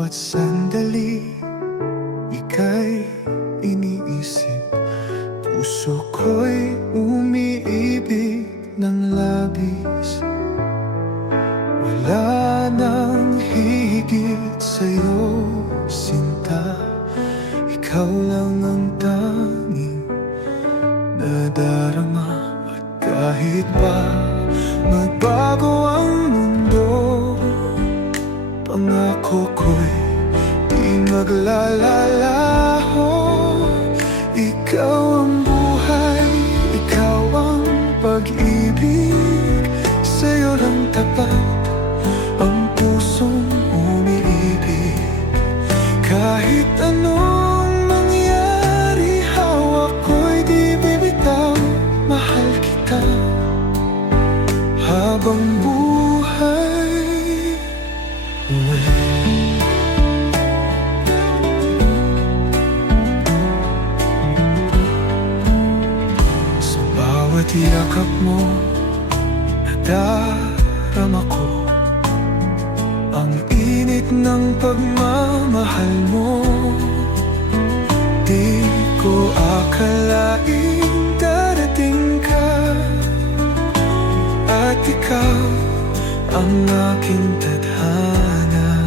bawat sandali, ika'y iniisip. Puso ko'y umiibig ng labis. Wala nang higit sa'yo, sinta. Ikaw lang ang tanging nadarama. At kahit pa magbago ang mundo, pangako ko'y di maglalalaho. Ikaw ang buhay, ikaw ang pag-ibig. Sa'yo lang tapat ang pusong umiibig. Kahit anong mangyari, hawak ko'y di bibitaw. Mahal kita habang buhay. Sa bawat yakap mo, nadarama ko ang init ng pagmamahal mo. Di ko akalaing darating ka, at ikaw ang aking tadhana.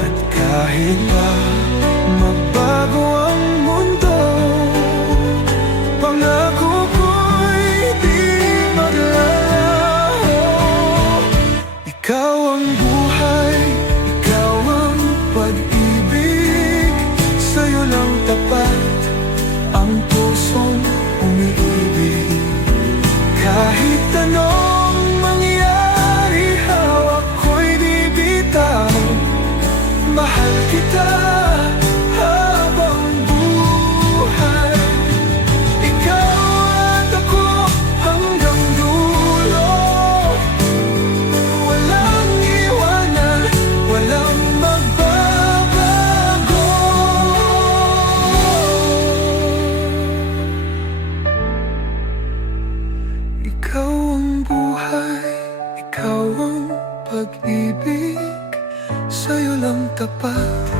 At kahit pa magbago ang mundo, pangako ko'y di maglalaho. Ikaw ang buhay, ikaw ang pag-ibig. Sa'yo lang tapat ang pusong umiibig. Kahit anong mangyari, hawak ko'y di bitaw. Mahal kita habang buhay. Ikaw at ako hanggang dulo. Walang iwanan, walang magbabago. Ikaw ang buhay, ikaw ang pag-ibig. Sa'yo lang tapat